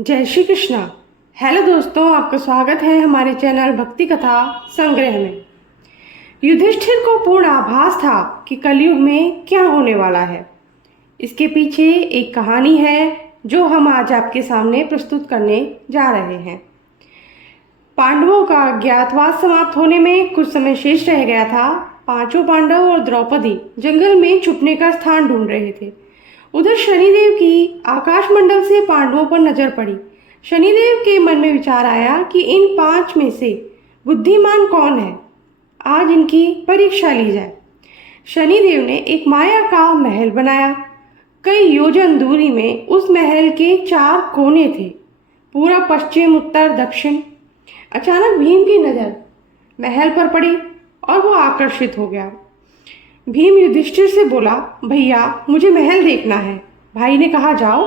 जय श्री कृष्णा। हेलो दोस्तों, आपका स्वागत है हमारे चैनल भक्ति कथा संग्रह में। युधिष्ठिर को पूर्ण आभास था कि कलयुग में क्या होने वाला है। इसके पीछे एक कहानी है जो हम आज आपके सामने प्रस्तुत करने जा रहे हैं। पांडवों का अज्ञातवास समाप्त होने में कुछ समय शेष रह गया था। पांचों पांडव और द्रौपदी जंगल में छुपने का स्थान ढूंढ रहे थे। उधर शनिदेव की आकाशमंडल से पांडवों पर नजर पड़ी। शनिदेव के मन में विचार आया कि इन 5 में से बुद्धिमान कौन है, आज इनकी परीक्षा ली जाए। शनिदेव ने एक माया का महल बनाया। कई योजन दूरी में उस महल के 4 कोने थे, पूरा पश्चिम उत्तर दक्षिण। अचानक भीम की नजर महल पर पड़ी और वो आकर्षित हो गया। भीम युधिष्ठिर से बोला, भैया मुझे महल देखना है। भाई ने कहा, जाओ।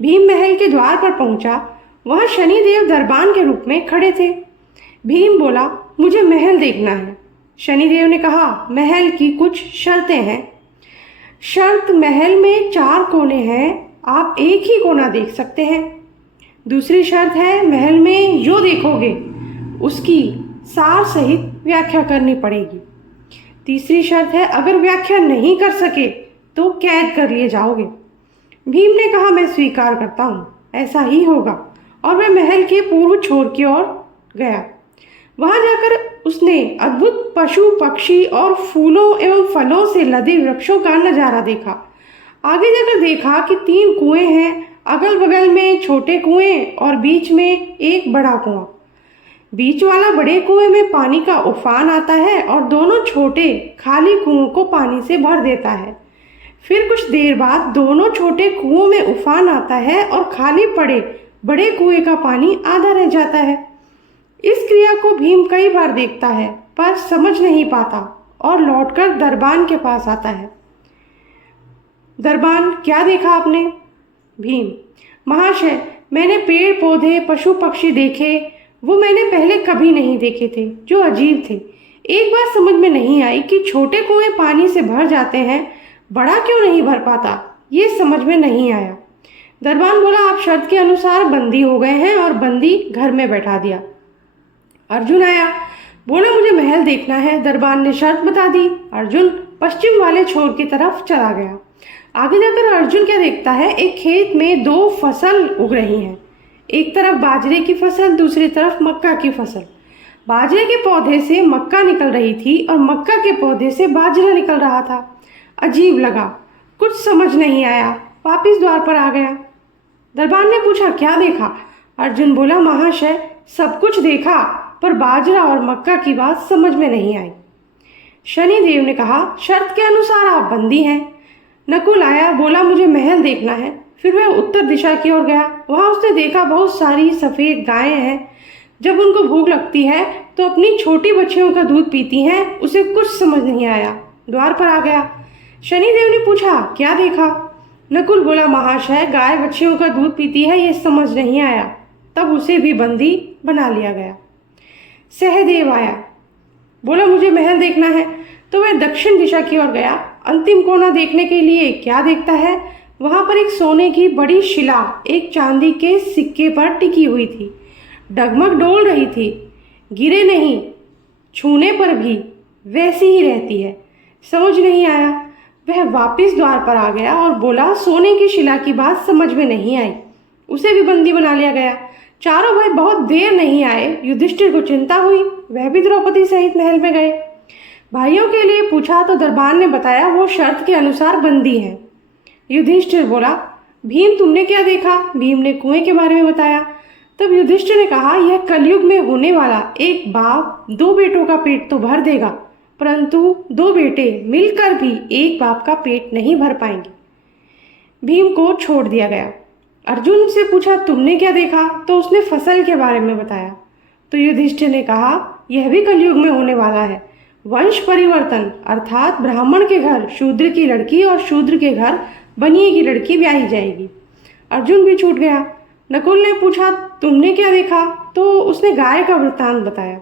भीम महल के द्वार पर पहुंचा। वहां शनिदेव दरबान के रूप में खड़े थे। भीम बोला, मुझे महल देखना है। शनिदेव ने कहा, महल की कुछ शर्तें हैं। शर्त, महल में 4 कोने हैं, आप एक ही कोना देख सकते हैं। दूसरी शर्त है, महल में जो देखोगे उसकी सार सहित व्याख्या करनी पड़ेगी। तीसरी शर्त है, अगर व्याख्या नहीं कर सके तो कैद कर लिए जाओगे। भीम ने कहा, मैं स्वीकार करता हूँ, ऐसा ही होगा। और वह महल के पूर्व छोर की ओर गया। वहां जाकर उसने अद्भुत पशु पक्षी और फूलों एवं फलों से लदे वृक्षों का नजारा देखा। आगे जाकर देखा कि 3 कुएं हैं, अगल बगल में छोटे कुएं और बीच में एक बड़ा कुआं। बीच वाला बड़े कुएं में पानी का उफान आता है और दोनों छोटे खाली कुओं को पानी से भर देता है। फिर कुछ देर बाद दोनों छोटे कुओं में उफान आता है और खाली पड़े बड़े कुएं का पानी आधा रह जाता है। इस क्रिया को भीम कई बार देखता है पर समझ नहीं पाता और लौटकर दरबान के पास आता है। दरबान, क्या देखा आपने? भीम, महाशय, मैंने पेड़ पौधे पशु पक्षी देखे, वो मैंने पहले कभी नहीं देखे थे, जो अजीब थे। एक बात समझ में नहीं आई कि छोटे कुएं पानी से भर जाते हैं, बड़ा क्यों नहीं भर पाता, ये समझ में नहीं आया। दरबान बोला, आप शर्त के अनुसार बंदी हो गए हैं और बंदी घर में बैठा दिया। अर्जुन आया, बोला, मुझे महल देखना है। दरबान ने शर्त बता दी। अर्जुन पश्चिम वाले छोर की तरफ चला गया। आगे जाकर अर्जुन क्या देखता है, एक खेत में 2 फसल उग रही हैं। एक तरफ बाजरे की फसल, दूसरी तरफ मक्का की फसल। बाजरे के पौधे से मक्का निकल रही थी और मक्का के पौधे से बाजरा निकल रहा था। अजीब लगा, कुछ समझ नहीं आया, वापिस द्वार पर आ गया। दरबान ने पूछा, क्या देखा? अर्जुन बोला, महाशय, सब कुछ देखा पर बाजरा और मक्का की बात समझ में नहीं आई। शनिदेव ने कहा, शर्त के अनुसार आप बंदी हैं। नकुल आया, बोला, मुझे महल देखना है। फिर वह उत्तर दिशा की ओर गया। वहां उसने देखा बहुत सारी सफ़ेद गायें हैं। जब उनको भूख लगती है तो अपनी छोटी बच्चियों का दूध पीती हैं। उसे कुछ समझ नहीं आया, द्वार पर आ गया। शनिदेव ने पूछा, क्या देखा? नकुल बोला, महाशय, गाय बच्चियों का दूध पीती है, ये समझ नहीं आया। तब उसे भी बंदी बना लिया गया। सहदेव आया, बोला, मुझे महल देखना है। तो वह दक्षिण दिशा की ओर गया। अंतिम कोना देखने के लिए क्या देखता है, वहां पर एक सोने की बड़ी शिला एक चांदी के सिक्के पर टिकी हुई थी। डगमग डोल रही थी, गिरे नहीं, छूने पर भी वैसी ही रहती है। समझ नहीं आया। वह वापस द्वार पर आ गया और बोला, सोने की शिला की बात समझ में नहीं आई। उसे भी बंदी बना लिया गया। चारों भाई बहुत देर नहीं आए। युधिष्ठिर को चिंता हुई, वह भी द्रौपदी सहित महल में गए। भाइयों के लिए पूछा तो दरबान ने बताया, वो शर्त के अनुसार बंदी है। युधिष्ठिर बोला, भीम, तुमने क्या देखा? भीम ने कुएं के बारे में बताया। तब युधिष्ठिर ने कहा, यह कलयुग में होने वाला एक बाप 2 बेटों का पेट तो भर देगा, परंतु 2 बेटे मिलकर भी एक बाप का पेट नहीं भर पाएंगे। भीम को छोड़ दिया गया। अर्जुन से पूछा, तुमने क्या देखा? तो उसने फसल के बारे में बताया। तो युधिष्ठिर ने कहा, यह भी कलयुग में होने वाला है। वंश परिवर्तन, अर्थात ब्राह्मण के घर शूद्र की लड़की और शूद्र के घर बनिए की लड़की ब्याही जाएगी। अर्जुन भी छूट गया। नकुल ने पूछा, तुमने क्या देखा? तो उसने गाय का वृत्तांत बताया।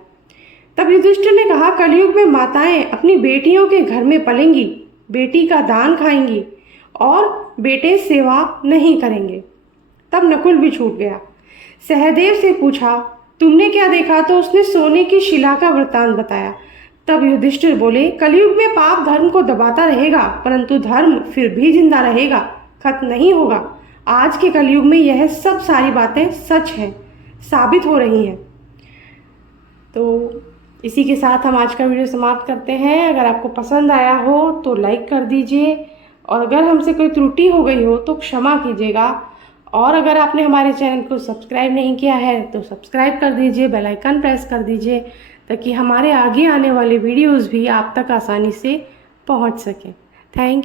तब युधिष्ठिर ने कहा, कलयुग में माताएं अपनी बेटियों के घर में पलेंगी, बेटी का दान खाएंगी और बेटे सेवा नहीं करेंगे। तब नकुल भी छूट गया। सहदेव से पूछा, तुमने क्या देखा? तो उसने सोने की शिला का वृत्तांत बताया। तब युधिष्ठिर बोले, कलयुग में पाप धर्म को दबाता रहेगा, परंतु धर्म फिर भी जिंदा रहेगा, खत्म नहीं होगा। आज के कलयुग में यह सब सारी बातें सच है, साबित हो रही हैं। तो इसी के साथ हम आज का वीडियो समाप्त करते हैं। अगर आपको पसंद आया हो तो लाइक कर दीजिए, और अगर हमसे कोई त्रुटि हो गई हो तो क्षमा कीजिएगा। और अगर आपने हमारे चैनल को सब्सक्राइब नहीं किया है तो सब्सक्राइब कर दीजिए, बेल आइकन प्रेस कर दीजिए, ताकि हमारे आगे आने वाले वीडियोज़ भी आप तक आसानी से पहुंच सकें। Thank you.